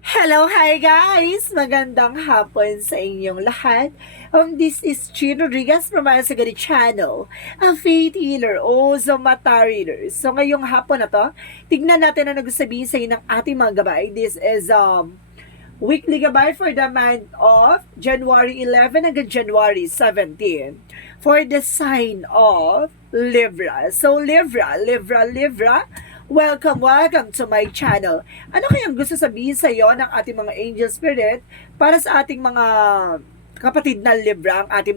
Hello, hi guys! Magandang hapon sa inyong lahat. This is Chin Rodriguez from my Sagari Channel, a faith healer o Zomata reader. So ngayong hapon na to, tignan natin ang nagsasabihin sa inyo ng ating mga gabay. This is weekly gabay for the month of January 11 hanggang January 17 for the sign of Libra. So Libra, welcome to my channel. Ano kayang gusto sabihin sa iyo ng ating mga angel spirit para sa ating mga kapatid na Libra ang ating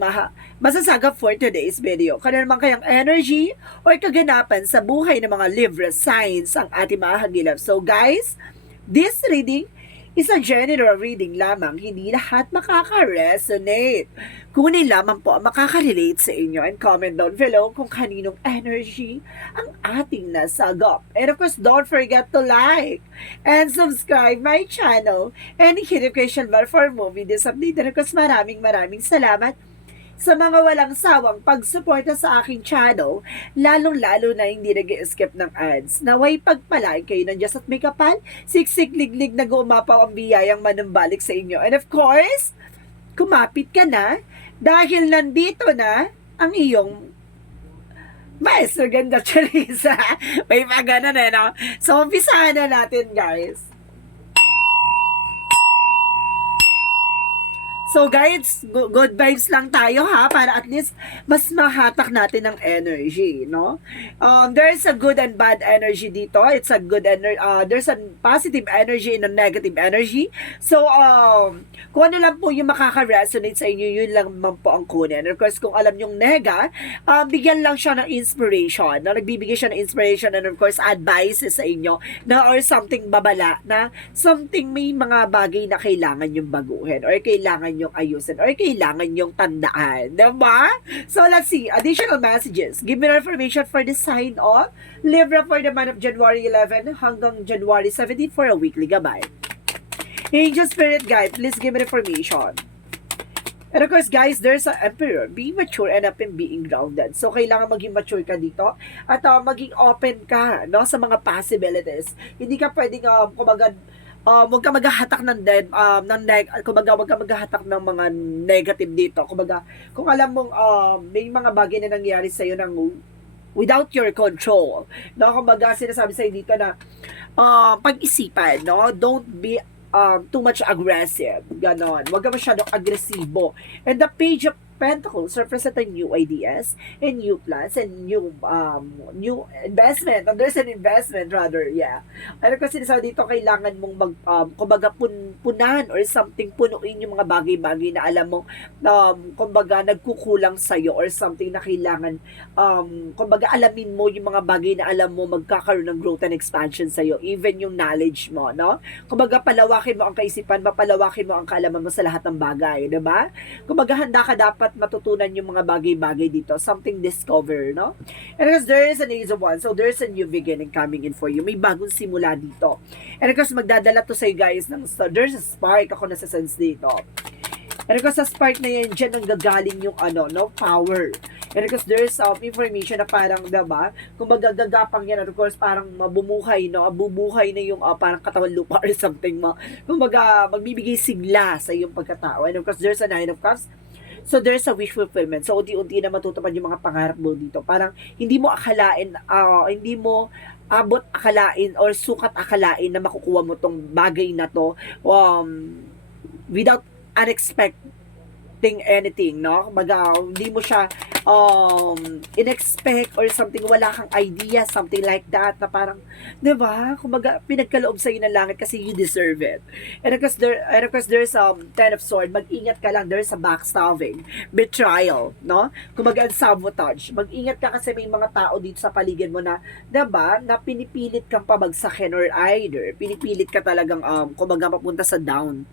masasagap for today's video? Kano naman kayang energy or kaganapan sa buhay ng mga Libra signs ang ating mahagilap? So guys, this reading is a general reading lamang, hindi lahat makaka-resonate. Kunin lamang po ang makaka-relate sa inyo and comment down below kung kaninong energy ang ating nasagap. And of course, don't forget to like and subscribe my channel and hit the question bell for more videos update. And of course, maraming salamat sa mga walang sawang pagsuporta sa aking channel, lalong-lalo na hindi nag-skip ng ads. Naway pagpalain kayo ng Diyos at may kapal, siksik-liglig na gumapaw ang biyayang manumbalik sa inyo. And of course, kumapit ka na dahil nandito na ang iyong Maestro Ganda Teresa. May mga ganun no? So, umpisahan na natin guys. So guys, good vibes lang tayo ha para at least mas mahatak natin ng energy, no? There's a good and bad energy dito. It's a good there's a positive energy and a negative energy. So kung ano lang po yung makaka-resonate sa inyo, yun lang man po ang kunin. And of course, kung alam yung nega, bigyan lang siya ng inspiration. Na nagbibigay siya ng inspiration and of course advices sa inyo na or something babala na something may mga bagay na kailangan yung baguhin or kailangan yung ayusin or kailangan yung tandaan. Diba? So, let's see. Additional messages. Give me information for the sign of Libra for the month of January 11 hanggang January 17 for a weekly gabay. Angel Spirit Guide, please give me information. And of course, guys, there's an emperor. Be mature and up in being grounded. So, kailangan maging mature ka dito at maging open ka no, sa mga possibilities. Hindi ka pwedeng, kumbaga, huwag ka maghahatak kumbaga, huwag ka maghahatak ng mga negative dito. Kumbaga, kung alam mong may mga bagay na nangyari sa'yo ng without your control. No, kumbaga, sinasabi sa'yo dito na pag-isipan, no? Don't be too much aggressive. Ganon. Huwag ka masyadong agresibo. And the Page of Pentacles represent new ideas and new plans and new investment. And there's an investment rather, yeah. Ano kasi sinasabi dito, kailangan mong kumbaga punan or something, punuin yung mga bagay-bagay na alam mo, kumbaga nagkukulang sa'yo or something na kailangan, kumbaga alamin mo yung mga bagay na alam mo magkakaroon ng growth and expansion sa'yo, even yung knowledge mo, no? Kumbaga palawakin mo ang kaisipan, mapalawakin mo ang kaalaman mo sa lahat ng bagay, diba? Kumbaga handa ka dapat matutunan yung mga bagay-bagay dito. Something discover, no? And because there is an Ace of Wands, so there's a new beginning coming in for you. May bagong simula dito. And because magdadala to sa'yo guys, there's a spark ako nasa-sense dito. And because sa spark na yan, dyan ang gagaling yung power. And because there's information na parang, diba, kung magagagapang yan, of course, parang mabumuhay, no? Bubuhay na yung parang katawan lupa or something. Kung magbibigay sigla sa iyong pagkatao. And of course, there's a Nine of Cups. So, there's a wish fulfillment. So, unti-unti na matutupad yung mga pangarap mo dito. Parang, hindi mo akalain, hindi mo abot akalain or sukat akalain na makukuha mo tong bagay na to without unexpecting anything, no? Hindi mo siya in-expect or something, wala kang idea, something like that, na parang, di ba? Kumbaga, pinagkaloob sa'yo ng langit kasi you deserve it. And of course, there's Ten of Swords, mag-ingat ka lang, there's a backstabbing, betrayal, no? Kumbaga, sabotage. Mag-ingat ka kasi may mga tao dito sa paligid mo na, di ba, na pinipilit kang pabagsakin or either, pinipilit ka talagang, kumbaga, mapunta sa down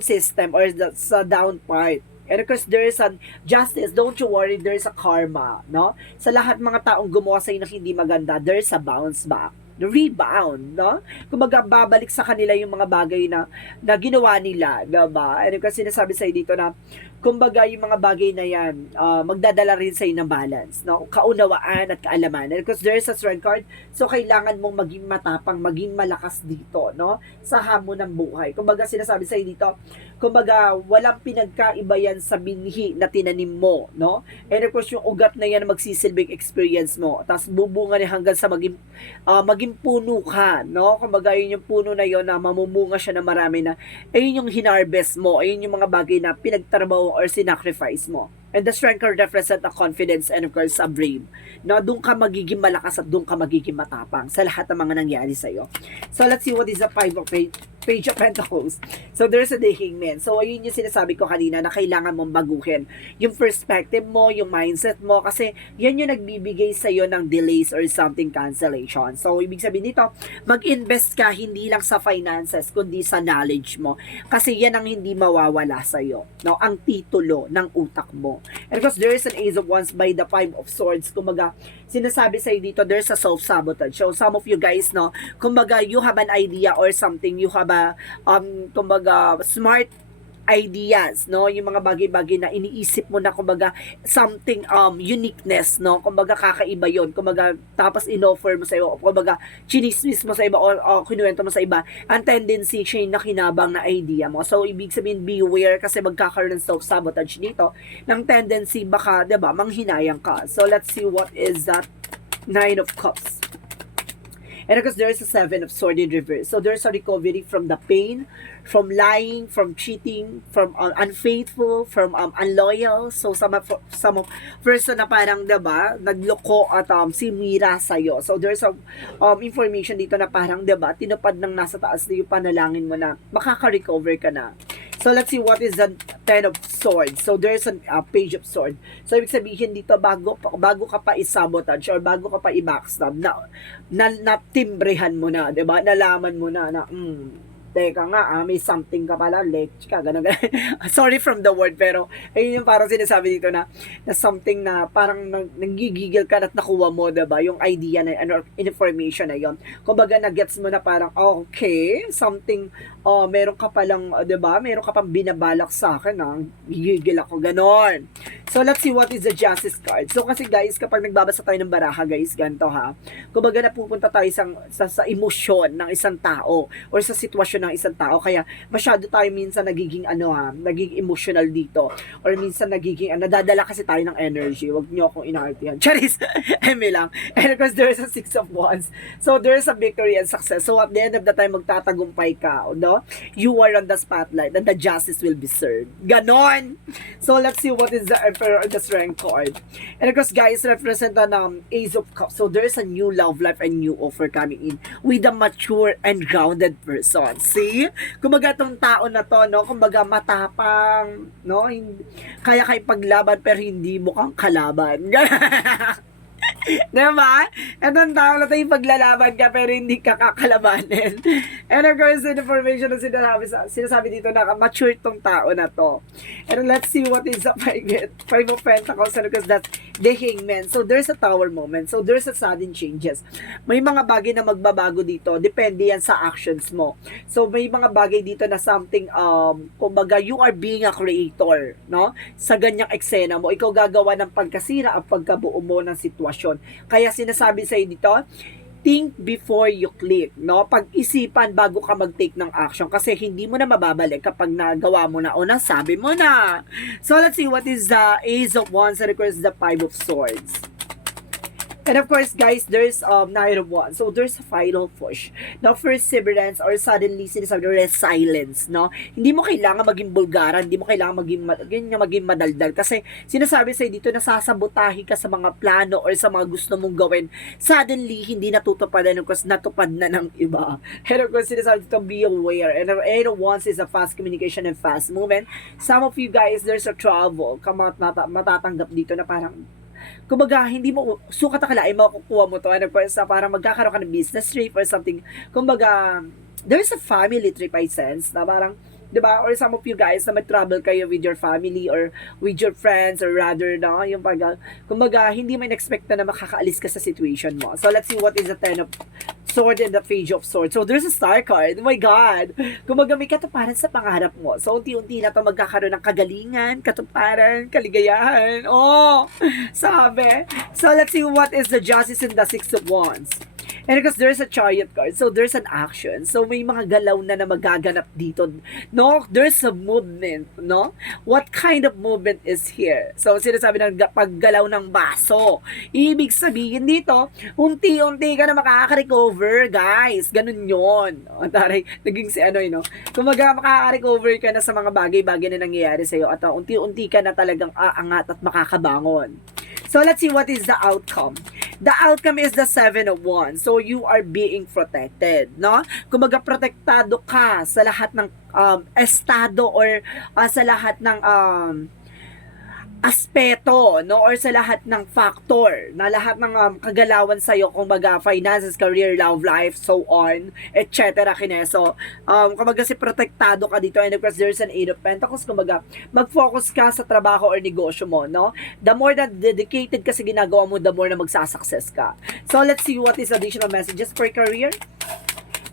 system or sa down part. And of course, there is a justice. Don't you worry, there is a karma, no? Sa lahat mga taong gumawa sa'yo na hindi maganda, there is a bounce back. The rebound, no? Kumbaga, babalik sa kanila yung mga bagay na ginawa nila, diba? And of course, sinasabi sa'yo dito na kumbaga yung mga bagay na yan, magdadala rin sa'yo ng balance, no? Kaunawaan at kaalaman. And because there's a strength card, so kailangan mong maging matapang, maging malakas dito, no? Sa hamon ng buhay. Kumbaga sinasabi sa'yo dito, kumbaga walang pinagkaiba yan sa binhi na tinanim mo, no? And of course, yung ugat na yan magsisilbing experience mo. Tapos bubunga niya hanggang sa maging puno ka, no? Kumbaga yun yung puno na yon na mamumunga siya na marami na, ayun yung hinarvest mo, ayun yung mga bagay na pinagtrabaho or sinacrifice mo. And the strength card represent a confidence and of course a brave. No, doon ka magiging malakas at doon ka magiging matapang sa lahat ng mga nangyari sa'yo. So let's see what is the page of Pentacles. So there's a Hangman. So ayun yung sinasabi ko kanina na kailangan mong baguhin yung perspective mo, yung mindset mo, kasi yan yung nagbibigay sa'yo ng delays or something cancellation. So ibig sabihin nito, mag-invest ka hindi lang sa finances kundi sa knowledge mo, kasi yan ang hindi mawawala sa'yo, no? Ang titulo ng utak mo. And because there is an Ace of Wands by the Five of Swords, kumbaga, sinasabi sa'yo dito, there's a self-sabotage. So, some of you guys, no, kumbaga, you have an idea or something, you have a, kumbaga, smart ideas, no? Yung mga bagay-bagay na iniisip mo na, kumbaga, something, uniqueness, no? Kumbaga, kakaiba yon. Kumbaga, tapos in-offer mo sa iba, kumbaga, chinismis mo sa iba, o kinuwento mo sa iba, ang tendency siya yung nakinabang na idea mo. So, ibig sabihin, beware, kasi magkakaroon ng self-sabotage dito, ng tendency, baka, diba, manghinayang ka. So, let's see what is that Nine of Cups. And because there's a Seven of Swords in reverse. So there's a recovery from the pain, from lying, from cheating, from unfaithful, from unloyal. So some of person na parang, diba, nagloko at simira sa'yo. So there's a information dito na parang, diba, tinupad ng nasa taas na yung panalangin mo na makaka-recover ka na. So let's see what is the Ten of Swords. So there's a Page of Swords. So ibig sabihin dito, bago ka pa i-sabotage or bago ka pa i-backstab, na timbrehan mo na, 'di ba? Nalaman mo na teka nga, may something ka pala, lech ka, gano'n. Sorry from the word, pero ayun yung parang sinasabi dito na something na parang nanggigigil ka at nakuha mo, diba? Yung idea na, ano, information na yon. Kumbaga, na-gets mo na parang, okay, something, meron ka palang, diba? Meron ka pang binabalak sa akin, gigigil ako, gano'n. So, let's see what is the Justice card. So, kasi guys, kapag nagbabasa tayo ng baraha, guys, ganito ha, kumbaga napupunta tayo sa emosyon ng isang tao or sa sitwasyon ng isang tao, kaya masyado tayo minsan nagiging nagiging emotional dito, or minsan nagiging nadadala kasi tayo ng energy. Wag niyo akong inaartihan. Charis. Eme lang. And of course there's a Six of Wands. So there's a victory and success. So at the end of the time, magtatagumpay ka, no? You are on the spotlight and the justice will be served. Ganon. So let's see what is the Emperor or the Strength card. And of course guys, represent an Ace of Cups. So there's a new love life and new offer coming in with a mature and grounded person. See? Kumbaga tong tao na to, no? Kumbaga matapang, no? Kaya kayo paglaban pero hindi mukhang kalaban. Diba? Itong tao na tayo paglalaban ka pero hindi ka kakalabanin. And of course, the information na sinasabi dito na mature tong tao na to. And let's see what is the Five of Pentacles, because that's the Hangman. So there's a tower moment. So there's a sudden changes. May mga bagay na magbabago dito. Depende yan sa actions mo. So may mga bagay dito na something, kumbaga, you are being a creator, no? Sa ganyang eksena mo, ikaw gagawa ng pagkasira ang pagkabuo mo ng sitwasyon. Kaya sinasabi sa'yo dito, think before you click, no? Pag-isipan bago ka mag-take ng action, kasi hindi mo na mababalik kapag nagawa mo na o nasabi mo na. So let's see what is the Ace of Wands and of course the Five of Swords. And of course, guys, there's Knight of Wands. So there's a final push. Now, perseverance or suddenly sinasabi resilience, no? Hindi mo kailangan maging bulgaran, hindi mo kailangan maging madaldal. Kasi sinasabi sa'yo dito, nasasabotahi ka sa mga plano or sa mga gusto mong gawin. Suddenly, hindi natutupadan because natupad na ng iba. And of course, sinasabi dito, be aware. And Knight of Wands is a fast communication and fast movement. Some of you guys, there's a trouble. Matatanggap dito na parang, kumbaga, hindi mo, sukat akalain, makukuha mo to, and of course, para magkakaroon ka ng business trip or something. Kumbaga, there's a family trip, I sense, na parang, 'Diba? Or some of you guys na mag-travel kayo with your family or with your friends or rather no, yung pag kumbaga hindi mo in-expect na makakaalis ka sa situation mo. So let's see what is the Ten of Sword and the Page of Swords. So there's a star card. Oh my God! Kumbaga may katuparan sa pangarap mo. So unti-unti na to magkakaroon ng kagalingan, katuparan, kaligayahan. Oh! Sabi. So let's see what is the Justice and the Six of Wands. And because there's a Chariot card, so there's an action. So may mga galaw na magaganap dito. No, there's a movement, no? What kind of movement is here? So sinasabi ng paggalaw ng baso. Ibig sabihin dito, unti-unti ka na makaka-recover, guys. Ganun 'yon. O, taray, naging si ano, no? Kumaga makaka-recover ka na sa mga bagay-bagay na nangyayari sa iyo at unti-unti ka na talagang aangat at makakabangon. So let's see what is the outcome. The outcome is the Seven of Wands. So you are being protected, no? Kumbaga protektado ka sa lahat ng estado or sa lahat ng aspeto, no? Or sa lahat ng factor, na lahat ng kagalawan sa'yo, kumbaga finances, career, love life, so on, etc. Kineso. Kumbaga si protektado ka dito, and of course there's an Eight of Pentacles. Kumbaga mag-focus ka sa trabaho or negosyo mo, no? The more that dedicated ka sa ginagawa mo, the more na magsasuccess ka. So let's see what is additional messages for career.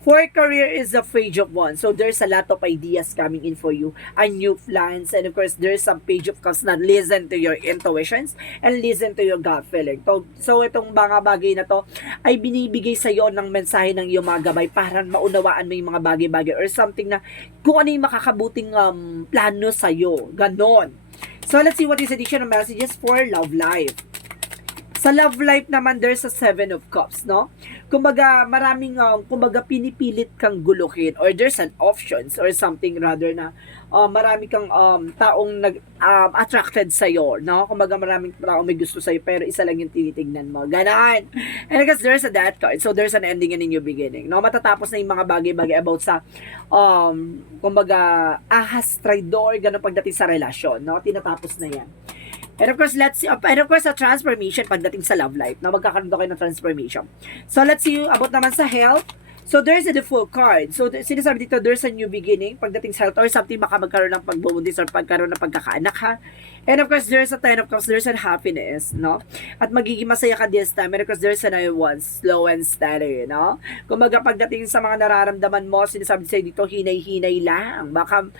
For career is the Page of Wands. So there's a lot of ideas coming in for you. And new plans. And of course, there's some Page of Cups na listen to your intuitions and listen to your gut feeling. So itong mga bagay na to ay binibigay sa'yo ng mensahe ng iyong mga gabay para maunawaan mo yung mga bagay-bagay or something na kung ano yung makakabuting plano sa'yo. Ganon. So let's see what is additional messages for love life. Sa love life naman, there's a Seven of Cups, no? Kumbaga, maraming, kumbaga, pinipilit kang guluhin or there's an options or something rather na marami kang taong attracted sa'yo, no? Kumbaga, maraming taong may gusto sa'yo pero isa lang yung tinitignan mo. Ganon! And because there's a Death card, so there's an ending and a new beginning, no? Matatapos na yung mga bagay-bagay about sa, kumbaga, ahas, traidor, ganon pagdating sa relasyon, no? Tinatapos na yan. And of course, let's see, and of course, a transformation pagdating sa love life, na magkakaroon kayo ng transformation. So, let's see about naman sa health. So, there's a default card. So, sinasabi dito, there's a new beginning pagdating sa health or something baka magkaroon ng pagbubuntis or pagkaroon ng pagkakaanak, ha. And of course, there's a Ten of Cups, there's a happiness, no? At magiging masaya ka this time. And of course, there's a Nine of Wands, slow and steady, no? Kumbaga, pagdating sa mga nararamdaman mo, sinasabi sa'yo dito, hinay-hinay lang. Baka,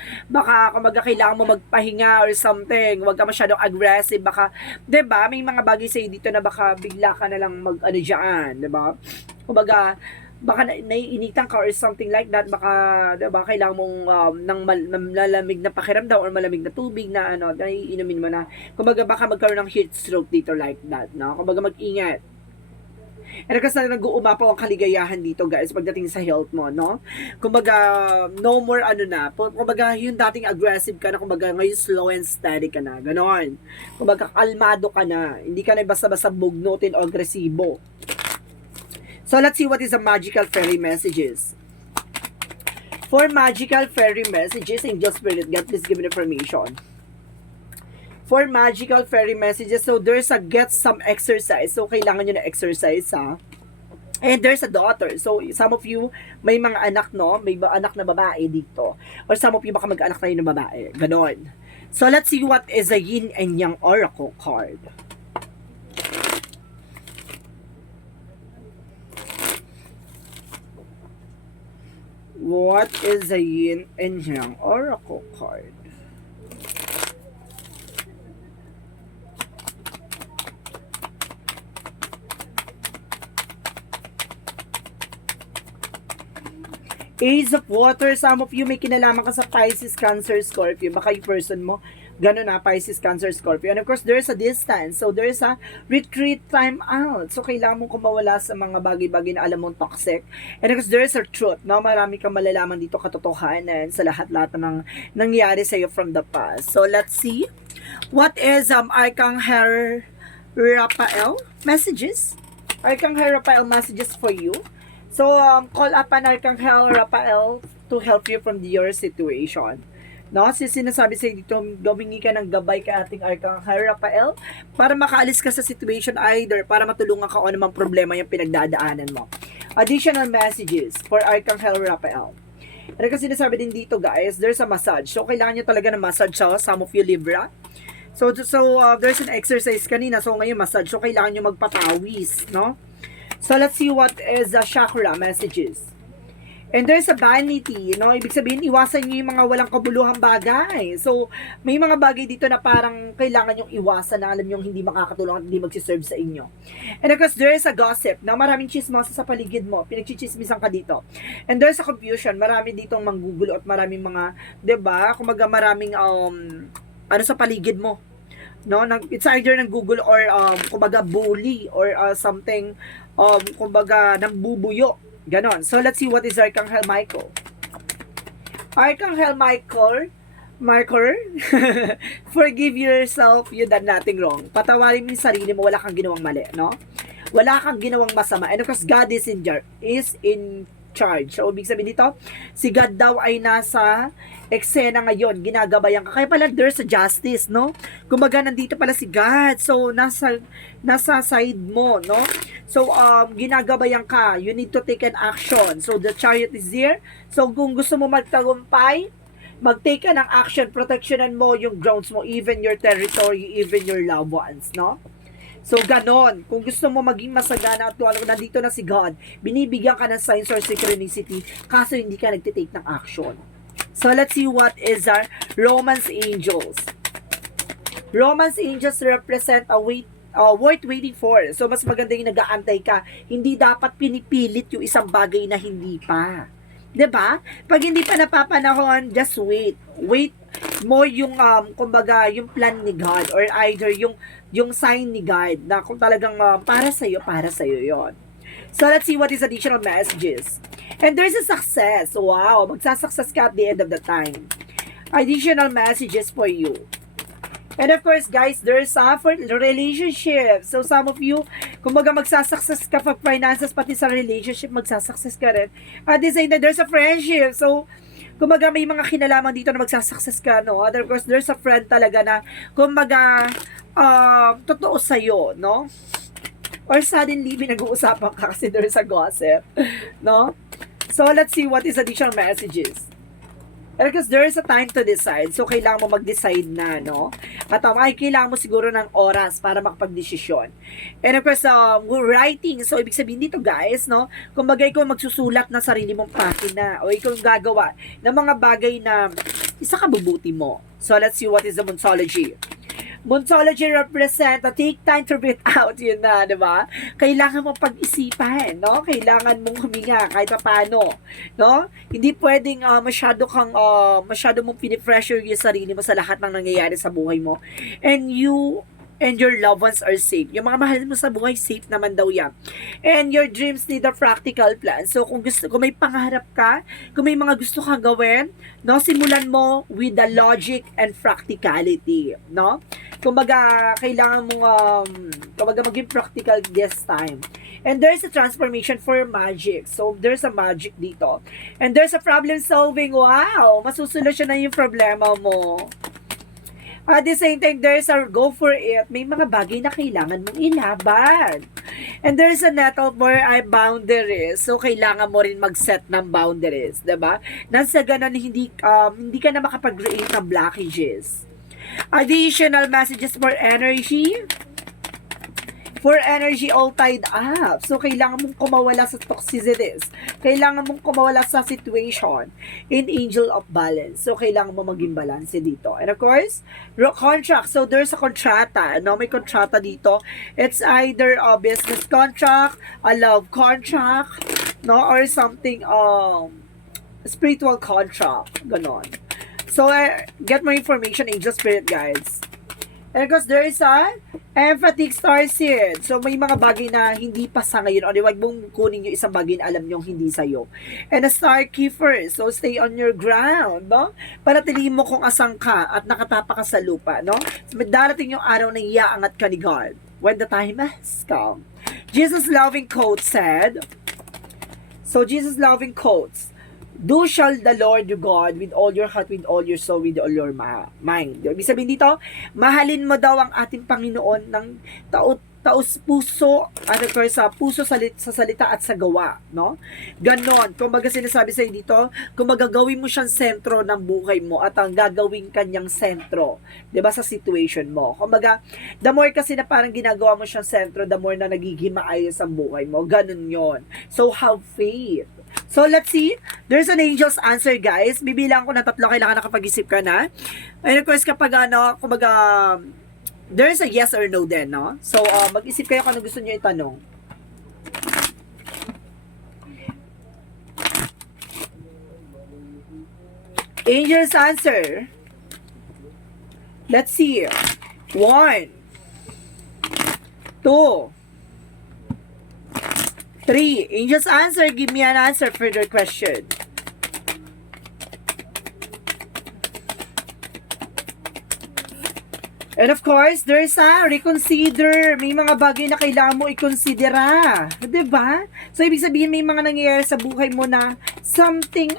kumbaga, kailangan mo magpahinga or something. Huwag ka masyadong aggressive. Baka, diba, may mga bagay sa'yo dito na baka bigla ka na lang mag-ano dyan, diba? Kumbaga, baka naiinitan ka or something like that, baka diba, kailangan mong ng malamig na pakiramdam or malamig na tubig na ano, naiinumin mo na. Kumbaga baka magkaroon ng heat stroke dito like that, no? Kumbaga mag-ingat. And kasi nag-uumapaw ang kaligayahan dito, guys, pagdating sa health mo, no? Kumbaga, no more ano na. Kumbaga, yung dating aggressive ka na, kumbaga, ngayon slow and steady ka na. Ganon. Kumbaga, kalmado ka na. Hindi ka na basta-basta bugnutin o agresibo. So, let's see what is the magical fairy messages. For magical fairy messages, Angel Spirit God, please give me information. For magical fairy messages, so there's a get some exercise. So, kailangan nyo na exercise, ha? And there's a daughter. So, some of you, may mga anak, no? May anak na babae dito. Or some of you, baka mag-anak kayo ng babae. Ganon. So, let's see what is a yin and yang oracle card. What is a yin and yang oracle card? Ace of Water, some of you may kinalaman ka sa Pisces, Cancer, Scorpio. Baka yung person mo, gano'n na, Pisces, Cancer, Scorpio. And of course, there's a distance. So, there's a retreat time out. So, kailangan mong kumawala sa mga bagay-bagay na alam mong toxic. And of course, there's a truth. No? Marami kang malalaman dito katotohanan sa lahat-lahat ng nangyari sa'yo from the past. So, let's see. What is Arcangel Raphael messages? Arcangel Raphael messages for you. So, call upon Arcangel Raphael to help you from your situation. No? Sinasabi sa'yo dito, humingi ka ng gabay kay ating Arcangel Raphael para makaalis ka sa situation, either para matulungan ka o anumang problema yung pinagdadaanan mo. Additional messages for Arcangel Raphael. And kasi sinasabi din dito guys, there's a massage. So kailangan nyo talaga ng massage sa some of you Libra. So there's an exercise kanina. So ngayon massage. So kailangan nyo magpapawis, no? So let's see what is the chakra messages. And there's a vanity, no? Ibig sabihin, iwasan nyo yung mga walang kabuluhang bagay. So, may mga bagay dito na parang kailangan yung iwasan na alam nyo hindi makakatulong at hindi magsiserve sa inyo. And of course, there is a gossip na maraming chismosa sa paligid mo. Pinagchichismisan ka dito. And there's a confusion. Marami ditong manggugulo at maraming mga, 'di ba? Kumaga maraming ano sa paligid mo. No? It's either ng Google or kumbaga bully or something kumbaga nang bubuyo. Ganon. So, let's see what is Archangel Michael. Archangel Michael, forgive yourself, you done nothing wrong. Patawarin mo yung sarili mo, wala kang ginawang mali, no? Wala kang ginawang masama. And of course, God is in charge. So, ibig sabihin dito, si God daw ay nasa eksena ngayon, ginagabayan ka. Kaya pala, there's a justice, no? Kumbaga, nandito pala si God. So, nasa side mo, no? So, ginagabayan ka. You need to take an action. So, the chariot is here. So, kung gusto mo magtagumpay, mag-take ka ng action, protectionan mo yung grounds mo, even your territory, even your loved ones, no? So, ganon. Kung gusto mo maging masagana at nandito na si God, binibigyan ka ng signs or synchronicity, kaso hindi ka nagtitake ng action. So, let's see what is our Romance Angels. Romance Angels represent a worth waiting for. So, mas maganda yung nag-aantay ka. Hindi dapat pinipilit yung isang bagay na hindi pa. 'Di ba? Pag hindi pa napapanahon, just wait. Wait mo yung kumbaga yung plan ni God or either yung sign ni God na kung talagang para sa iyo 'yon. So let's see what is additional messages. And there's a success. Wow, magsasuccess ka at the end of the time. Additional messages for you. And of course, guys, there's for relationship. So, some of you, kumbaga magsasuccess ka pag finances, pati sa relationship, magsasuccess ka rin. At the same time, there's a friendship. So, kumbaga may mga kinalaman dito na magsasuccess ka, no? Of course, there's a friend talaga na, kumbaga, totoo sa'yo, no? Or suddenly, pinag-uusapan ka kasi there's a gossip, no? So, let's see what is additional messages. Because there is a time to decide. So, kailangan mo mag-decide na, no? At kailangan mo siguro ng oras para makapag-desisyon. And of course, writing. So, ibig sabihin dito, guys, no? Kung bagay ko magsusulat na sarili mong pakina o ikaw gagawa ng mga bagay na isa kabubuti mo. So, let's see what is the Monsology. Monsology represent take time to breathe out, yun na, di ba? Kailangan mo pag-isipan, no? Kailangan mong huminga kahit paano, no? Hindi pwedeng masyado mong pinipressure yung sarili mo sa lahat ng nangyayari sa buhay mo. And you and your loved ones are safe. Yung mga mahal mo sa buhay, safe naman daw yan. And your dreams need a practical plan. So, kung may pangarap ka, kung may mga gusto kang gawin, no, simulan mo with the logic and practicality, no? Kumbaga, kailangan mong, maging practical this time. And there's a transformation for magic. So, there's a magic dito. And there's a problem solving. Wow! Masusolusyon na yung problema mo. At the same time, there's a go for it. May mga bagay na kailangan mong ilaban. And there's a nettle for boundaries. So, kailangan mo rin mag-set ng boundaries. Diba? Nasa ganun, hindi ka na makapag-create ng blockages. Additional messages for energy. For energy all tied up. So, kailangan mong kumawala sa toxicities. Kailangan mong kumawala sa situation in angel of balance. So, kailangan mo maging balance dito. And of course, contract. So, there's a kontrata. No? May kontrata dito. It's either a business contract, a love contract, no? Or something, spiritual contract. Ganon. So, get more information, angel spirit guides. And because there is a emphatic star seed. So, may mga bagay na hindi pa sa ngayon. O, huwag mong kunin yung isang bagay na alam nyong hindi sa'yo. And a star keeper. So, stay on your ground, no? Panatilihin mo kung asang ka at nakatapa ka sa lupa, no? So, darating yung araw na iaangat ka ni God when the time has come. Jesus' loving quote said, so, Jesus' loving quotes, do shall the Lord your God with all your heart, with all your soul, with all your mind. Ibig sabihin dito, mahalin mo daw ang ating Panginoon ng taos puso, ano ko sa puso sa salita at sa gawa, no? Ganon. Kumbaga sinasabi sa dito, kung magagawin mo siyang sentro ng buhay mo at ang gagawin kanyang sentro, 'di ba, sa situation mo. Kumbaga, the more kasi na parang ginagawa mo siyang sentro, the more na nagiging maayos ang buhay mo. Ganon 'yon. So have faith. So, let's see. There's an angel's answer, guys. Bibilang ko na 3, kailangan nakapag-isip ka na. And of course, kapag ano, kumbaga, there's a yes or no din, no? So, mag-isip kayo kung ano gusto niyo itanong. Angel's answer. Let's see. 1, 2, 3. Angel's answer. Give me an answer for their question. And of course, there's a reconsider. May mga bagay na kailangan mo i-considera. Diba? So, ibig sabihin, may mga nangyayari sa buhay mo na something,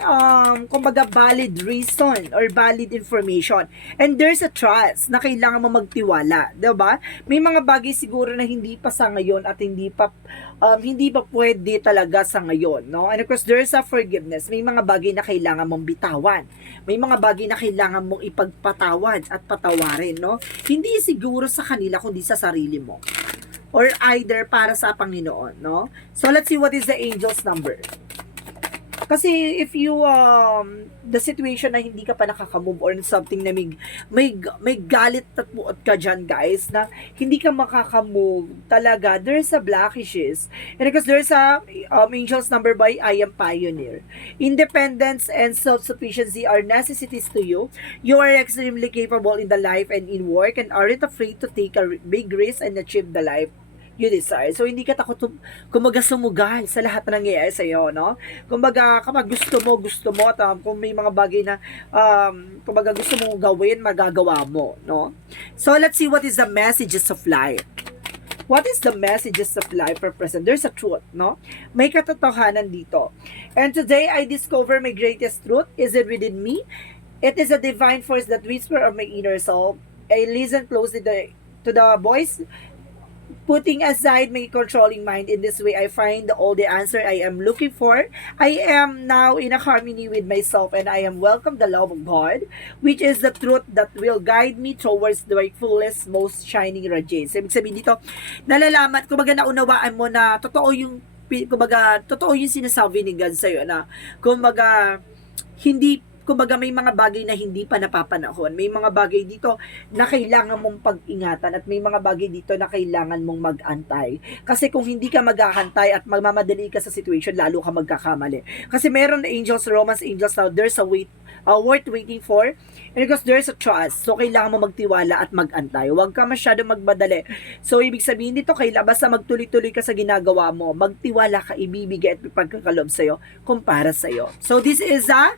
kumbaga, valid reason or valid information. And there's a trust na kailangan mo magtiwala. Diba? May mga bagay siguro na hindi pa sa ngayon at hindi pa pwede talaga sa ngayon, no? And of course, there's a forgiveness. May mga bagay na kailangan mong bitawan. May mga bagay na kailangan mong ipagpatawad at patawarin, no? Hindi siguro sa kanila, kundi sa sarili mo. Or either para sa Panginoon, no? So, let's see what is the angel's number. Kasi if you, the situation na hindi ka pa nakaka-move or something na may galit at buot ka dyan, guys, na hindi ka makaka-move talaga, there's a blockages. And because there's a angel's number by I am pioneer. Independence and self-sufficiency are necessities to you. You are extremely capable in the life and in work and aren't afraid to take a big risk and achieve the life you desire. So, hindi ka takot kumbaga sumugal sa lahat na nangyayari sa iyo, no? Kumbaga, kapag gusto mo, at kung may mga bagay na, kumbaga gusto mong gawin, magagawa mo, no? So, let's see what is the messages of life. What is the messages of life for present? There's a truth, no? May katotohanan dito. And today, I discover my greatest truth. Is it within me? It is a divine force that whisper of my inner soul. I listen closely to the voice, putting aside my controlling mind. In this way, I find all the answer I am looking for. I am now in a harmony with myself and I am welcome the love of God, which is the truth that will guide me towards the fullest, most shining radiance. Ibig sabihin dito, nalalaman, kumbaga naunawaan mo na totoo yung sinasabi ni God sa'yo na, kumbaga may mga bagay na hindi pa napapanahon. May mga bagay dito na kailangan mong pag-ingatan at may mga bagay dito na kailangan mong mag-antay. Kasi kung hindi ka mag-aantay at magmamadali ka sa situation, lalo ka magkakamali. Kasi meron na angels, romance angels, now there's a worth waiting for, and because there's a trust. So, kailangan mo magtiwala at mag-antay. Huwag ka masyado magmadali. So, ibig sabihin dito, basta magtuloy-tuloy ka sa ginagawa mo, magtiwala ka, ibibigay at pagkakalob sa'yo kung para sa'yo. So, this is a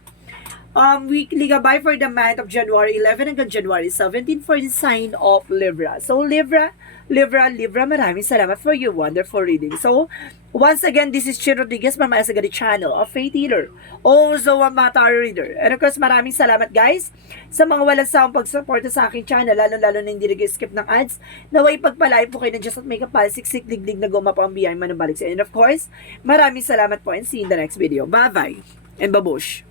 weekly gabay for the month of January 11 hanggang January 17 for the sign of Libra. So, Libra, maraming salamat for your wonderful reading. So, once again, this is Chin Rodriguez from Asagari Channel, a faith healer, also a tarot reader. And of course, maraming salamat guys sa mga walang sawang pagsuporta sa aking channel, lalo na hindi nag-skip ng ads. Naway pagpalain po kayo ng Diyos at may kapalsiksik digdig na guma po ang biyay manubalik sa. And of course, maraming salamat po and see you in the next video. Bye-bye and babush!